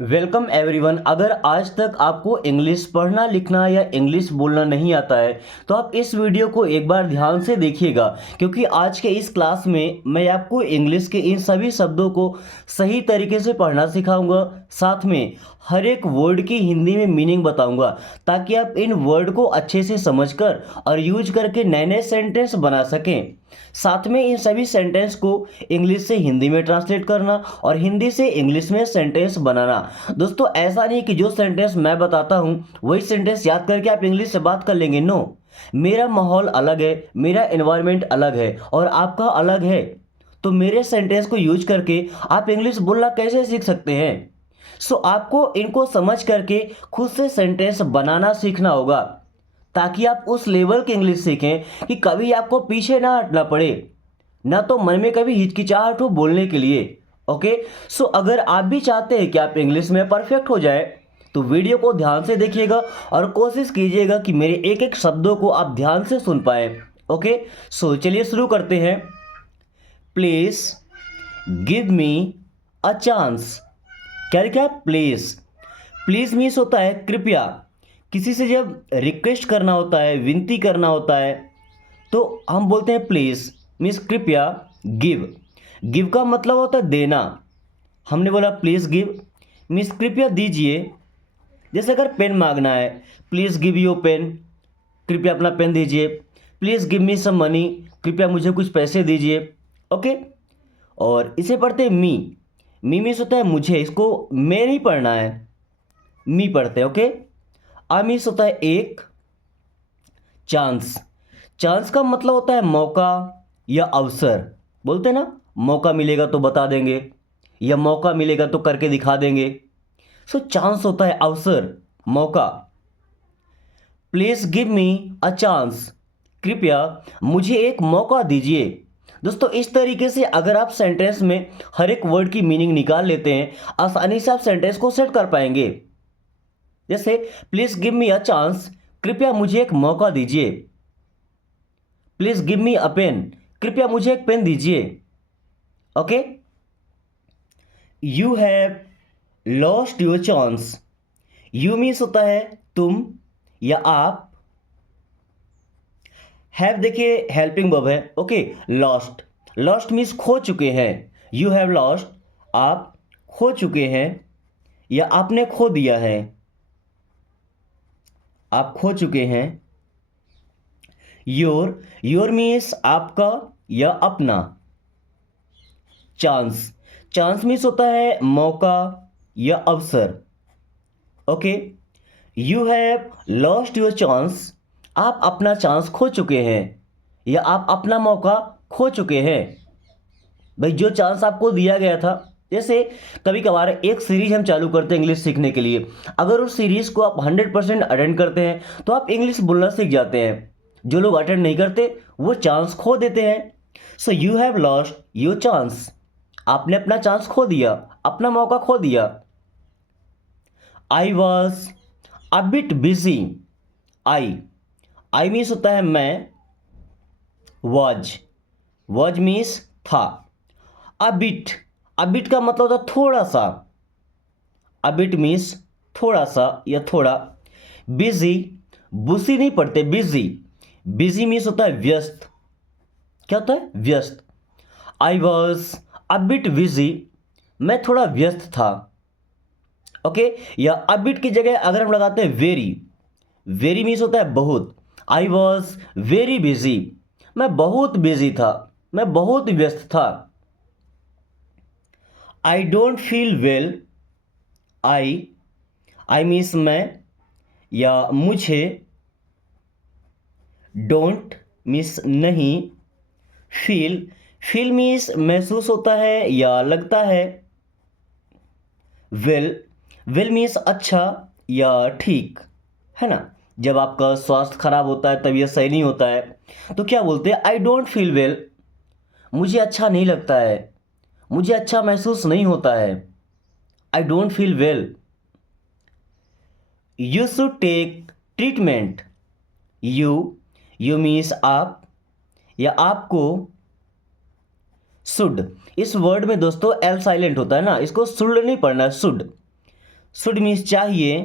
Welcome everyone. अगर आज तक आपको इंग्लिश पढ़ना लिखना या इंग्लिश बोलना नहीं आता है तो आप इस वीडियो को एक बार ध्यान से देखिएगा, क्योंकि आज के इस क्लास में मैं आपको इंग्लिश के इन सभी शब्दों को सही तरीके से पढ़ना सिखाऊंगा। साथ में हर एक वर्ड की हिंदी में मीनिंग बताऊंगा, ताकि आप इन वर्ड को अच्छे से समझकर और यूज करके नए नए सेंटेंस बना सकें। साथ में इन सभी सेंटेंस को इंग्लिश से हिंदी में ट्रांसलेट करना और हिंदी से इंग्लिश में सेंटेंस बनाना। दोस्तों, ऐसा नहीं कि जो सेंटेंस मैं बताता हूं वही सेंटेंस याद करके आप इंग्लिश से बात कर लेंगे। नो, मेरा माहौल अलग है, मेरा एनवायरनमेंट अलग है और आपका अलग है। तो मेरे सेंटेंस को यूज करके आप इंग्लिश बोलना कैसे सीख सकते हैं? आपको इनको समझ करके खुद से सेंटेंस बनाना सीखना होगा, ताकि आप उस लेवल की इंग्लिश सीखें कि कभी आपको पीछे ना हटना पड़े, ना तो मन में कभी हिचकिचाहट हो बोलने के लिए। ओके। अगर आप भी चाहते हैं कि आप इंग्लिश में परफेक्ट हो जाए तो वीडियो को ध्यान से देखिएगा और कोशिश कीजिएगा कि मेरे एक एक शब्दों को आप ध्यान से सुन पाए। ओके। चलिए शुरू करते हैं। Please give me a chance. क्या लिखा है? प्लीज। प्लीज मीन्स होता है कृपया। किसी से जब रिक्वेस्ट करना होता है, विनती करना होता है, तो हम बोलते हैं प्लीज मीन्स कृपया। गिव, गिव का मतलब होता है देना। हमने बोला प्लीज गिव मीन्स कृपया दीजिए। जैसे अगर पेन मांगना है, प्लीज गिव यू पेन, कृपया अपना पेन दीजिए। Please give me some money, कृपया मुझे कुछ पैसे दीजिए। ओके। और इसे पढ़ते हैं मी। मी मीन्स होता है मुझे, इसको मैं नहीं पढ़ना है, मी पढ़ते हैं। ओके। आ मीन्स होता है एक। चांस, चांस का मतलब होता है मौका या अवसर। बोलते हैं ना, मौका मिलेगा तो बता देंगे या मौका मिलेगा तो करके दिखा देंगे। चांस होता है अवसर, मौका। Please give me a chance, कृपया मुझे एक मौका दीजिए। दोस्तों, इस तरीके से अगर आप सेंटेंस में हर एक वर्ड की मीनिंग निकाल लेते हैं, आसानी से आप सेंटेंस को सेट कर पाएंगे। जैसे please give me a chance, कृपया मुझे एक मौका दीजिए। Please give me a pen, कृपया मुझे एक पेन दीजिए। Okay. You have lost your chance. You means होता है तुम या आप। हैव देखिए हेल्पिंग वर्ब है। ओके। लॉस्ट, लॉस्ट मीन्स खो चुके हैं। यू हैव लॉस्ट, आप खो चुके हैं या आपने खो दिया है, आप खो चुके हैं। योर, योर मीन्स आपका या अपना। चांस, चांस मीन्स होता है मौका या अवसर। Okay. You have lost your chance, आप अपना चांस खो चुके हैं या आप अपना मौका खो चुके हैं। भाई, जो चांस आपको दिया गया था, जैसे कभी कभार एक सीरीज हम चालू करते हैं इंग्लिश सीखने के लिए, अगर उस सीरीज को आप 100% अटेंड करते हैं तो आप इंग्लिश बोलना सीख जाते हैं। जो लोग अटेंड नहीं करते वो चांस खो देते हैं। You have lost your chance, आपने अपना चांस खो दिया, अपना मौका खो दिया। I was a bit busy. I means होता है मैं। वॉज, वॉज मीन्स था। अबिट, अबिट का मतलब होता है थोड़ा सा। अबिट मीन्स थोड़ा सा या थोड़ा। बिजी, बुसी नहीं पढ़ते, बिजी। बिजी मीन्स होता है व्यस्त। क्या होता है? व्यस्त। आई वॉज अबिट बिजी, मैं थोड़ा व्यस्त था। ओके। या अबिट की जगह अगर हम लगाते हैं वेरी, वेरी मीन्स होता है बहुत। आई वॉज वेरी बिजी, मैं बहुत बिजी था, मैं बहुत व्यस्त था। आई don't feel well. I means मैं या मुझे। डोंट मीन्स नहीं। फील, फील मीन्स महसूस होता है या लगता है। वेल, वेल मीन्स अच्छा या ठीक, है ना। जब आपका स्वास्थ्य खराब होता है, तबीयत सही नहीं होता है, तो क्या बोलते हैं? आई डोंट फील वेल, मुझे अच्छा नहीं लगता है, मुझे अच्छा महसूस नहीं होता है। I don't feel well. You should take treatment. You, you means आप या आपको। शुड, इस वर्ड में दोस्तों एल साइलेंट होता है ना, इसको शुड नहीं पढ़ना है, शुड। शुड मीन्स चाहिए,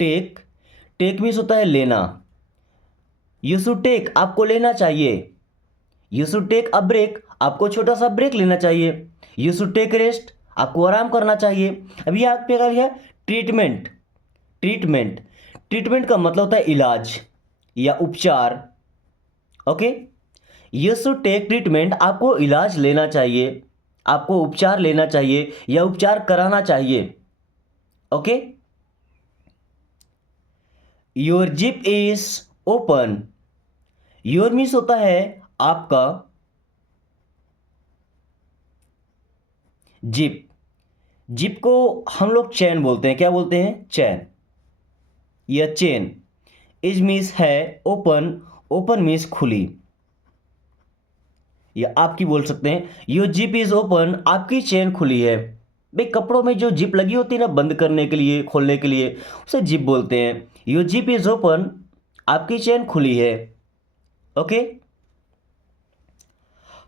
टेक, टेक मीन्स होता है लेना। यू शुड टेक, आपको लेना चाहिए। You should take a break, आपको छोटा सा ब्रेक लेना चाहिए। यू शुड टेक रेस्ट, आपको आराम करना चाहिए। अभी यहाँ पे क्या लिखा है? ट्रीटमेंट, ट्रीटमेंट, ट्रीटमेंट का मतलब होता है इलाज या उपचार। Okay, you should take treatment, आपको इलाज लेना चाहिए, आपको उपचार लेना चाहिए या उपचार कराना चाहिए। Okay, your zip is open, your means होता है आपका, जिप, जिप को हम लोग चैन बोलते हैं। क्या बोलते हैं? चैन या चेन। इज मीन्स है ओपन, ओपन मीन्स खुली, या आपकी बोल सकते हैं योर जिप इज ओपन, आपकी चेन खुली है। भाई कपड़ों में जो जिप लगी होती है ना बंद करने के लिए, खोलने के लिए, उसे जिप बोलते हैं। योर जिप इज ओपन, आपकी चेन खुली है। Okay,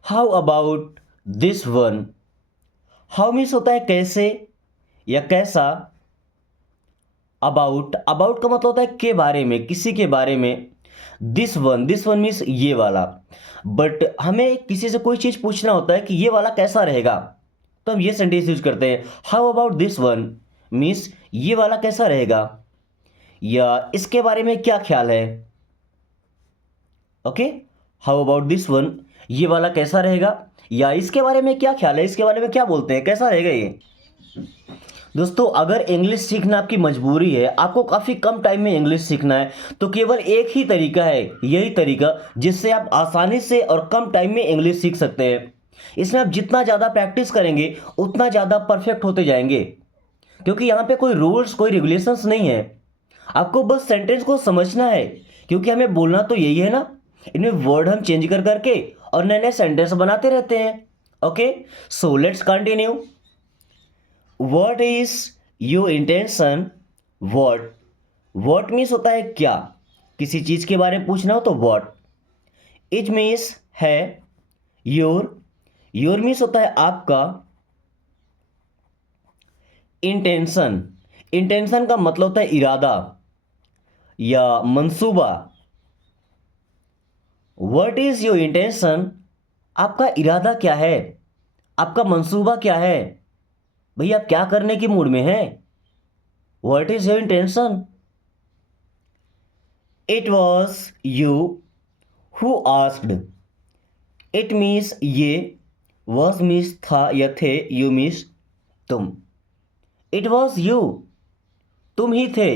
how about this one, how means होता है कैसे या कैसा। अबाउट, अबाउट का मतलब होता है के बारे में, किसी के बारे में। This one, this one means ये वाला। बट हमें किसी से कोई चीज़ पूछना होता है कि ये वाला कैसा रहेगा, तो हम ये सेंटेंस यूज करते हैं, how about this one, means ये वाला कैसा रहेगा या इसके बारे में क्या ख्याल है। Okay, how about this one, ये वाला कैसा रहेगा या इसके बारे में क्या ख्याल है, इसके बारे में क्या बोलते हैं, कैसा रहेगा ये। दोस्तों अगर इंग्लिश सीखना आपकी मजबूरी है, आपको काफ़ी कम टाइम में इंग्लिश सीखना है, तो केवल एक ही तरीका है, यही तरीका जिससे आप आसानी से और कम टाइम में इंग्लिश सीख सकते हैं। इसमें आप जितना ज़्यादा प्रैक्टिस करेंगे उतना ज़्यादा परफेक्ट होते जाएंगे, क्योंकि यहाँ पे कोई रूल्स, कोई रेगुलेशंस नहीं है। आपको बस सेंटेंस को समझना है, क्योंकि हमें बोलना तो यही है ना। इनमें वर्ड हम चेंज कर करके और नए नए सेंटेंस बनाते रहते हैं। Okay, so let's continue. What is your intention? What, what means होता है क्या, किसी चीज के बारे में पूछना हो तो what। इज मीन्स है, योर, योर मीन्स होता है आपका। इंटेंशन, इंटेंशन का मतलब होता है इरादा या मंसूबा। What is your intention? आपका इरादा क्या है, आपका मंसूबा क्या है, भैया आप क्या करने की मूड में हैं। What is your intention? It was you who asked. It means ये, was means था या थे, you means तुम। It was you, तुम ही थे।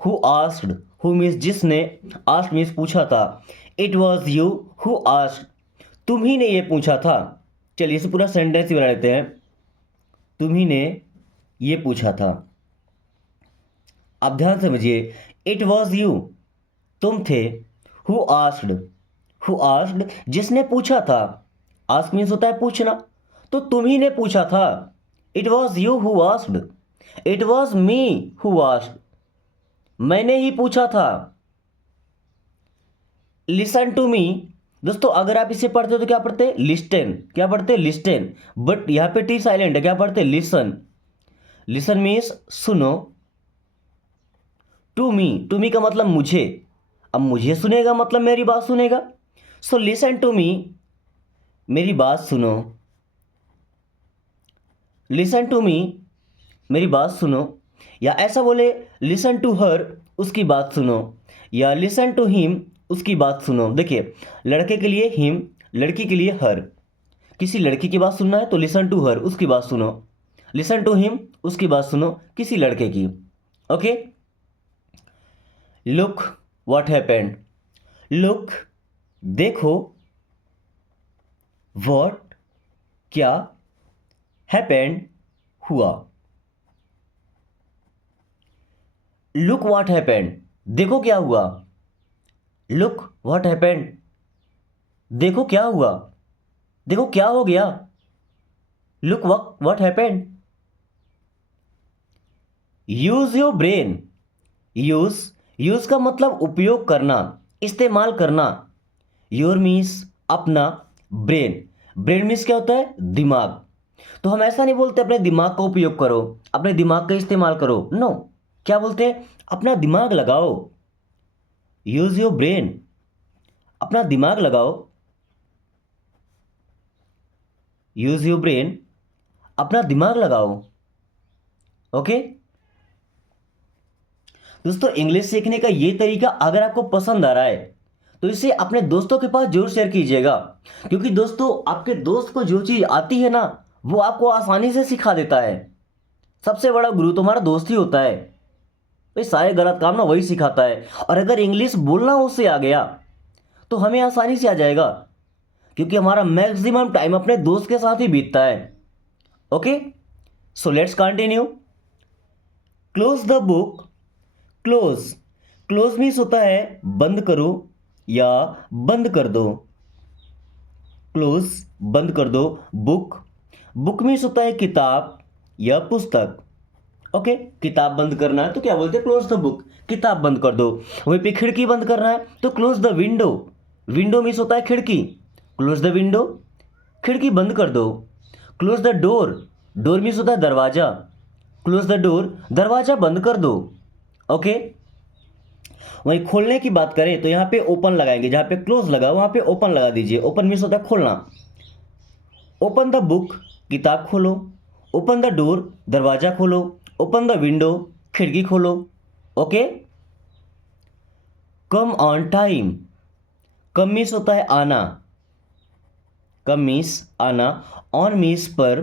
Who asked, who means जिसने, asked means पूछा था। It was you who asked, तुम ही ने ये पूछा था। चलिए इसे पूरा सेंटेंस ही बना लेते हैं, तुम ही ने ये पूछा था। अब ध्यान से समझिए, इट वॉज यू, तुम थे। हु आस्क्ड, हु आस्क्ड जिसने पूछा था। आस्क मीन्स होता है पूछना, तो तुम ही ने पूछा था। It was you who asked, it was me who asked, मैंने ही पूछा था। लिसन टू मी, दोस्तों अगर आप इसे पढ़ते हो तो क्या पढ़ते, लिस्टन, क्या पढ़ते, लिस्टन। बट यहाँ पे टी साइलेंट है, क्या पढ़ते, लिसन। लिसन मीन्स सुनो। टू मी, टू मी का मतलब मुझे, अब मुझे सुनेगा मतलब मेरी बात सुनेगा। सो लिसन टू मी, मेरी बात सुनो। लिसन टू मी, मेरी बात सुनो। या ऐसा बोले, लिसन टू हर, उसकी बात सुनो। या लिसन टू हिम, उसकी बात सुनो। देखिए लड़के के लिए हिम, लड़की के लिए हर। किसी लड़की की बात सुनना है तो लिसन टू हर, उसकी बात सुनो। लिसन टू हिम, उसकी बात सुनो किसी लड़के की। Okay, look what happened, look देखो, व्हाट क्या, हैपेंड हुआ। लुक व्हाट हैपेंड, देखो क्या हुआ। लुक व्हाट हैपेंड, देखो क्या हुआ, देखो क्या हो गया। Look what happened. Use your brain, use, use का मतलब उपयोग करना, इस्तेमाल करना। योर मीन्स अपना, ब्रेन, ब्रेन मीन्स क्या होता है, दिमाग। तो हम ऐसा नहीं बोलते अपने दिमाग का उपयोग करो, अपने दिमाग का इस्तेमाल करो, नो। क्या बोलते हैं? अपना दिमाग लगाओ, यूज योर ब्रेन, अपना दिमाग लगाओ, यूज योर ब्रेन, अपना दिमाग लगाओ। ओके दोस्तों, इंग्लिश सीखने का ये तरीका अगर आपको पसंद आ रहा है तो इसे अपने दोस्तों के पास जरूर शेयर कीजिएगा, क्योंकि दोस्तों आपके दोस्त को जो चीज़ आती है ना वो आपको आसानी से सिखा देता है। सबसे बड़ा गुरु तुम्हारा दोस्त ही होता है। भाई सारे गलत काम ना वही सिखाता है, और अगर इंग्लिश बोलना उससे आ गया तो हमें आसानी से आ जाएगा, क्योंकि हमारा मैक्सिमम टाइम अपने दोस्त के साथ ही बीतता है। Okay so let's continue. Close the book. Close, close means होता है बंद करो या बंद कर दो। क्लोज बंद कर दो। बुक, बुक मीन्स होता है किताब या पुस्तक। ओके किताब बंद करना है तो क्या बोलते हैं? क्लोज द बुक, किताब बंद कर दो। वहीं पे खिड़की बंद करना है तो close the window, window means होता है खिड़की, क्लोज द विंडो, खिड़की बंद कर दो। Close the door, door means होता है दरवाजा, क्लोज द डोर, दरवाजा बंद कर दो। ओके वहीं खोलने की बात करें तो यहाँ पे ओपन लगाएंगे, जहाँ पे क्लोज लगा वहाँ पे ओपन लगा दीजिए। ओपन मीन्स होता है खोलना। ओपन द बुक, किताब खोलो। ओपन द डोर, दरवाजा खोलो। ओपन द विंडो, खिड़की खोलो। Okay come on time, come means होता है आना, कम मीन्स आना, ऑन मीन्स पर,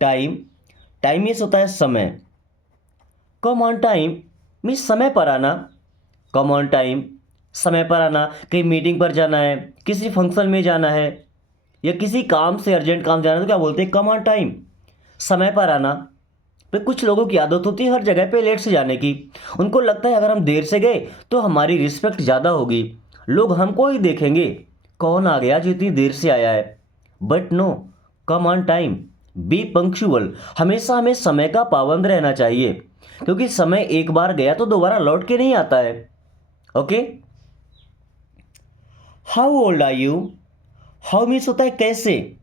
टाइम, टाइम मीन्स होता है समय। कम ऑन टाइम मीन्स समय पर आना, कम ऑन टाइम समय पर आना। कहीं मीटिंग पर जाना है, किसी फंक्शन में जाना है, या किसी काम से अर्जेंट काम जाना है तो क्या बोलते हैं? कम ऑन टाइम, समय पर आना। फिर कुछ लोगों की आदत होती है हर जगह पे लेट से जाने की। उनको लगता है अगर हम देर से गए तो हमारी रिस्पेक्ट ज़्यादा होगी, लोग हमको ही देखेंगे कौन आ गया जो इतनी देर से आया है। But no, come on time, be punctual. हमेशा हमें समय का पाबंद रहना चाहिए, क्योंकि समय एक बार गया तो दोबारा लौट के नहीं आता है। Okay how old are you, how means होता है कैसे,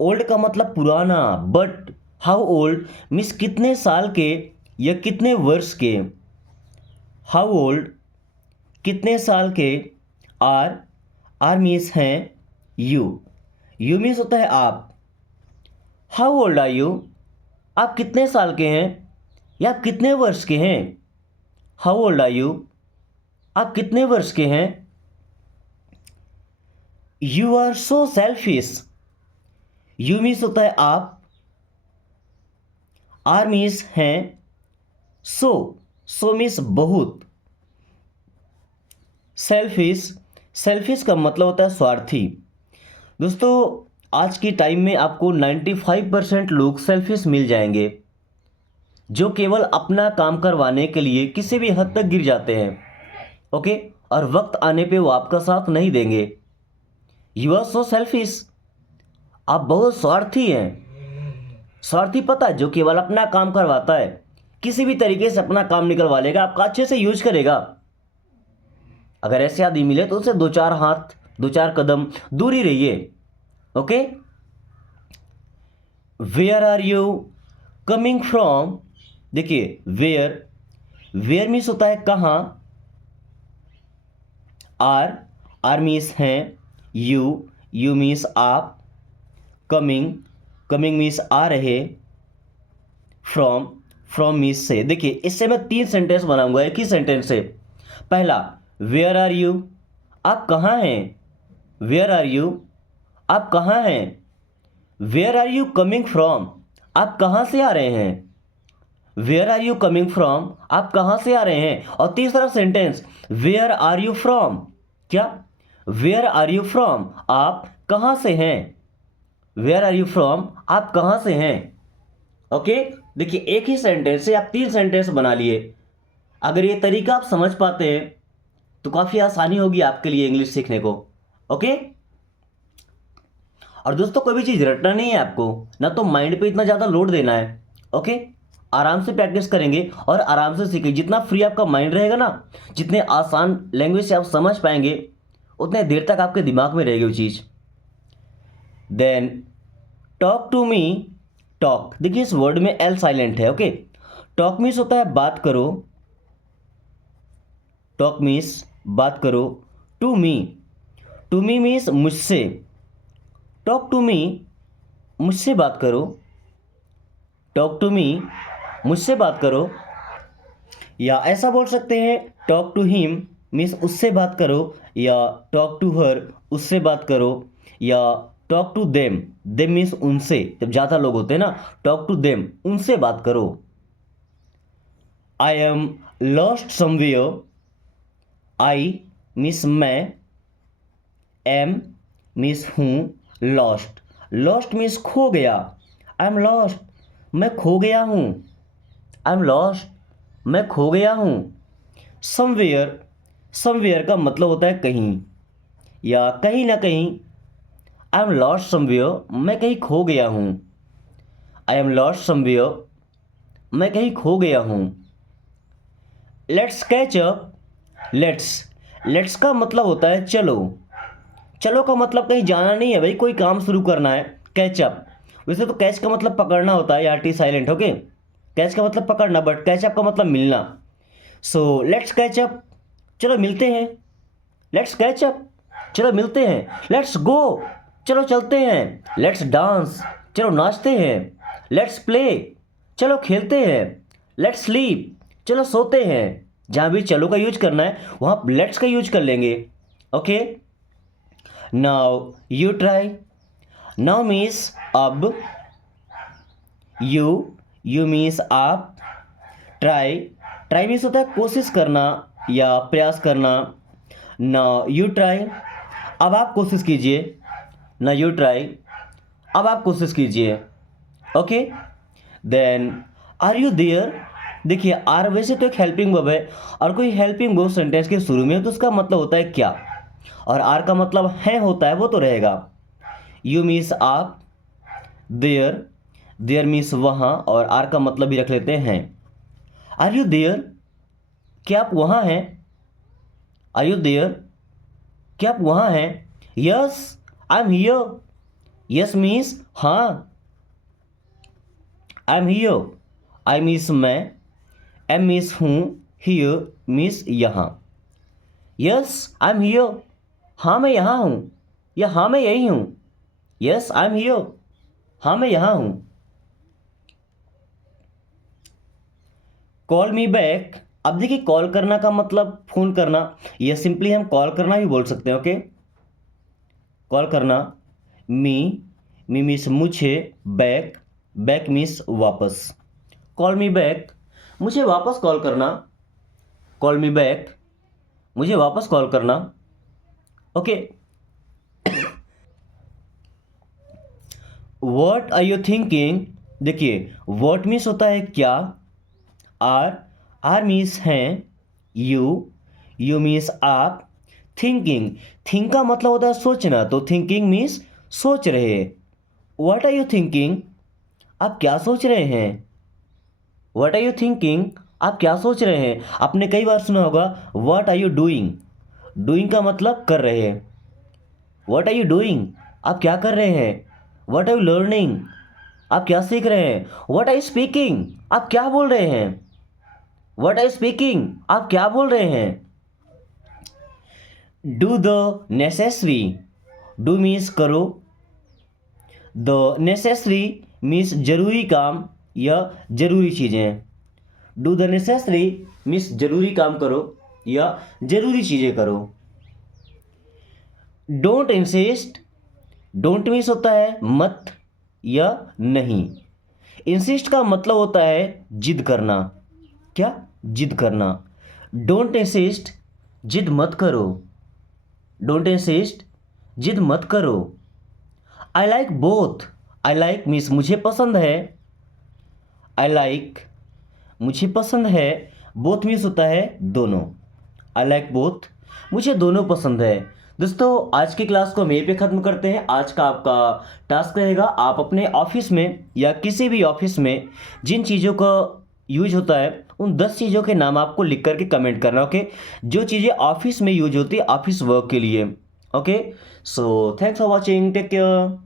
ओल्ड का मतलब पुराना, बट हाउ ओल्ड मीन्स कितने साल के या कितने वर्ष के। हाउ ओल्ड कितने साल के, आर, आर मीन्स हैं, यू मीन्स होता है आप। हाउ ओल्ड आर यू, आप कितने साल के हैं या आप कितने वर्ष के हैं। हाउ ओल्ड आर यू, आप कितने वर्ष के हैं। You are so selfish, you means होता है आप, आर मीन्स हैं, सो मीन्स बहुत। सेल्फिश, सेल्फिश का मतलब होता है स्वार्थी। दोस्तों आज की टाइम में आपको 95% लोग सेल्फिश मिल जाएंगे, जो केवल अपना काम करवाने के लिए किसी भी हद तक गिर जाते हैं। ओके और वक्त आने पे वो आपका साथ नहीं देंगे। यू आर सो सेल्फिश, आप बहुत स्वार्थी हैं। स्वार्थी पता है, जो केवल अपना काम करवाता है, किसी भी तरीके से अपना काम निकलवा लेगा, आपका अच्छे से यूज करेगा। अगर ऐसे आदमी मिले तो उससे दो चार हाथ, दो चार कदम दूर ही रहिए। Okay where are you coming from, देखिए वेयर, वेयर मीन्स होता है कहाँ, आर, आर मीन्स हैं, यू मीन्स आप, कमिंग, कमिंग मीन्स आ रहे, फ्रॉम मीन्स से। देखिए इससे मैं 3 सेंटेंस बनाऊंगा एक ही सेंटेंस से। पहला वेयर आर यू, आप कहाँ हैं। वेयर आर यू, आप कहाँ हैं। Where are you coming from, आप कहाँ से आ रहे हैं। Where are you coming from, आप कहाँ से आ रहे हैं। और तीसरा sentence where are you from, क्या, वेयर आर यू फ्रॉम, आप कहाँ से हैं। वेयर आर यू फ्रॉम, आप कहाँ से हैं। ओके देखिए एक ही सेंटेंस से आप 3 सेंटेंस बना लिए। अगर ये तरीका आप समझ पाते हैं तो काफ़ी आसानी होगी आपके लिए इंग्लिश सीखने को। ओके और दोस्तों कोई भी चीज़ रटना नहीं है आपको, ना तो माइंड पे इतना ज़्यादा लोड देना है। ओके आराम से प्रैक्टिस करेंगे और आराम से सीखेंगे। जितना फ्री आपका माइंड रहेगा ना, जितने आसान लैंग्वेज से आप समझ पाएंगे, उतने देर तक आपके दिमाग में रहेगी वो चीज़। Then talk to me, talk देखिए इस वर्ड में एल साइलेंट है, ओके। टॉक मीन्स होता है बात करो, टॉक मीन्स बात करो। टू मी मीन्स मुझसे, टॉक टू मी मुझसे बात करो, टॉक टू मी मुझसे बात करो। या ऐसा बोल सकते हैं टॉक टू हिम मीन्स उससे बात करो, या टॉक टू हर उससे बात करो, या talk to them, them means उनसे, जब ज़्यादा लोग होते हैं ना, टॉक टू देम उनसे बात करो। I am lost somewhere, I means मैं, एम मीन्स हूँ, लॉस्ट, लॉस्ट मीन्स खो गया, आई एम लॉस्ट मैं खो गया हूँ, आई एम लॉस्ट मैं खो गया हूँ। समवेयर, समवेयर का मतलब होता है कहीं या कहीं ना कहीं। आई एम लॉस्ट समवेयर मैं कहीं खो गया हूँ, आई एम लॉस्ट समवेयर मैं कहीं खो गया हूँ। लेट्स कैच अप, लेट्स का मतलब होता है चलो, चलो का मतलब कहीं जाना नहीं है भाई, कोई काम शुरू करना है। कैच अप, वैसे तो कैच का मतलब पकड़ना होता है, R T silent, okay. Catch का मतलब पकड़ना, बट कैच अप का मतलब मिलना। सो लेट्स कैच अप, चलो मिलते हैं। लेट्स कैच अप, चलो मिलते हैं। लेट्स गो, चलो चलते हैं। लेट्स डांस, चलो नाचते हैं। लेट्स प्ले, चलो खेलते हैं। लेट्स स्लीप, चलो सोते हैं। जहाँ भी चलो का यूज करना है वहाँ लेट्स का यूज कर लेंगे, okay. Now you try, now means अब, यू मीन्स आप, ट्राई मीन्स होता है कोशिश करना या प्रयास करना। नाउ यू ट्राई, अब आप कोशिश कीजिए। ना यू ट्राई, अब आप कोशिश कीजिए, okay. Then are you there, देखिए आर वैसे तो एक हेल्पिंग वर्ब है, और कोई हेल्पिंग वर्ब सेंटेंस के शुरू में तो उसका मतलब होता है क्या, और आर का मतलब है होता है, वो तो रहेगा। यू मीन्स आप, देयर मीन्स वहाँ, और आर का मतलब भी रख लेते हैं। आर यू देयर, क्या आप वहाँ हैं? आर यू देयर, क्या आप वहाँ हैं? Yes I am here, yes means हाँ, I am here, I means मैं, एम मीन्स हूँ, हियर मीन्स यहाँ। यस आई एम हियर, हाँ मैं यहाँ हूँ, या हाँ मैं यही हूँ। यस आई एम हियर, हाँ मैं यहाँ हूँ। कॉल मी बैक, अब देखिए कॉल करना का मतलब फ़ोन करना, या सिंपली हम कॉल करना भी बोल सकते हैं, ओके। कॉल करना, मी मीन्स मुझे, बैक मीन्स वापस। कॉल मी बैक, मुझे वापस कॉल करना। कॉल मी बैक, मुझे वापस कॉल करना, okay. What are you thinking, देखिए व्हाट मीन्स होता है क्या, आर मीन्स हैं, यू मीन्स आप, थिंक का मतलब होता है सोचना, तो थिंकिंग मीन्स सोच रहे। व्हाट आर यू थिंकिंग, आप क्या सोच रहे हैं? व्हाट आर यू थिंकिंग, आप क्या सोच रहे हैं? आपने कई बार सुना होगा what are you doing, doing का मतलब कर रहे हैं। व्हाट आर यू डूइंग, आप क्या कर रहे हैं? व्हाट आर यू लर्निंग, आप क्या सीख रहे हैं? व्हाट आर यू स्पीकिंग, आप क्या बोल रहे हैं? व्हाट आर यू स्पीकिंग, आप क्या बोल रहे हैं? Do the necessary, do means करो, द नेसेसरी मीन्स जरूरी काम या जरूरी चीज़ें। डू द नेसेसरी मीन्स जरूरी काम करो या जरूरी चीज़ें करो। डोंट इंसिस्ट, डोंट मीन्स होता है मत या नहीं। इंसिस्ट का मतलब होता है जिद करना, क्या, जिद करना। डोंट इंसिस्ट, जिद मत करो। डोंट इंसिस्ट, जिद मत करो। I like both, I like means मुझे पसंद है, आई लाइक मुझे पसंद है, बोथ मीन्स होता है दोनों। आई लाइक बोथ, मुझे दोनों पसंद है। दोस्तों आज की क्लास को हम यहीं पे ख़त्म करते हैं। आज का आपका टास्क रहेगा, आप अपने ऑफिस में या किसी भी ऑफिस में जिन चीज़ों का यूज होता है उन 10 चीज़ों के नाम आपको लिख करके कमेंट करना, ओके। जो चीज़ें ऑफिस में यूज होती है ऑफिस वर्क के लिए, okay. So thanks for watching, take care.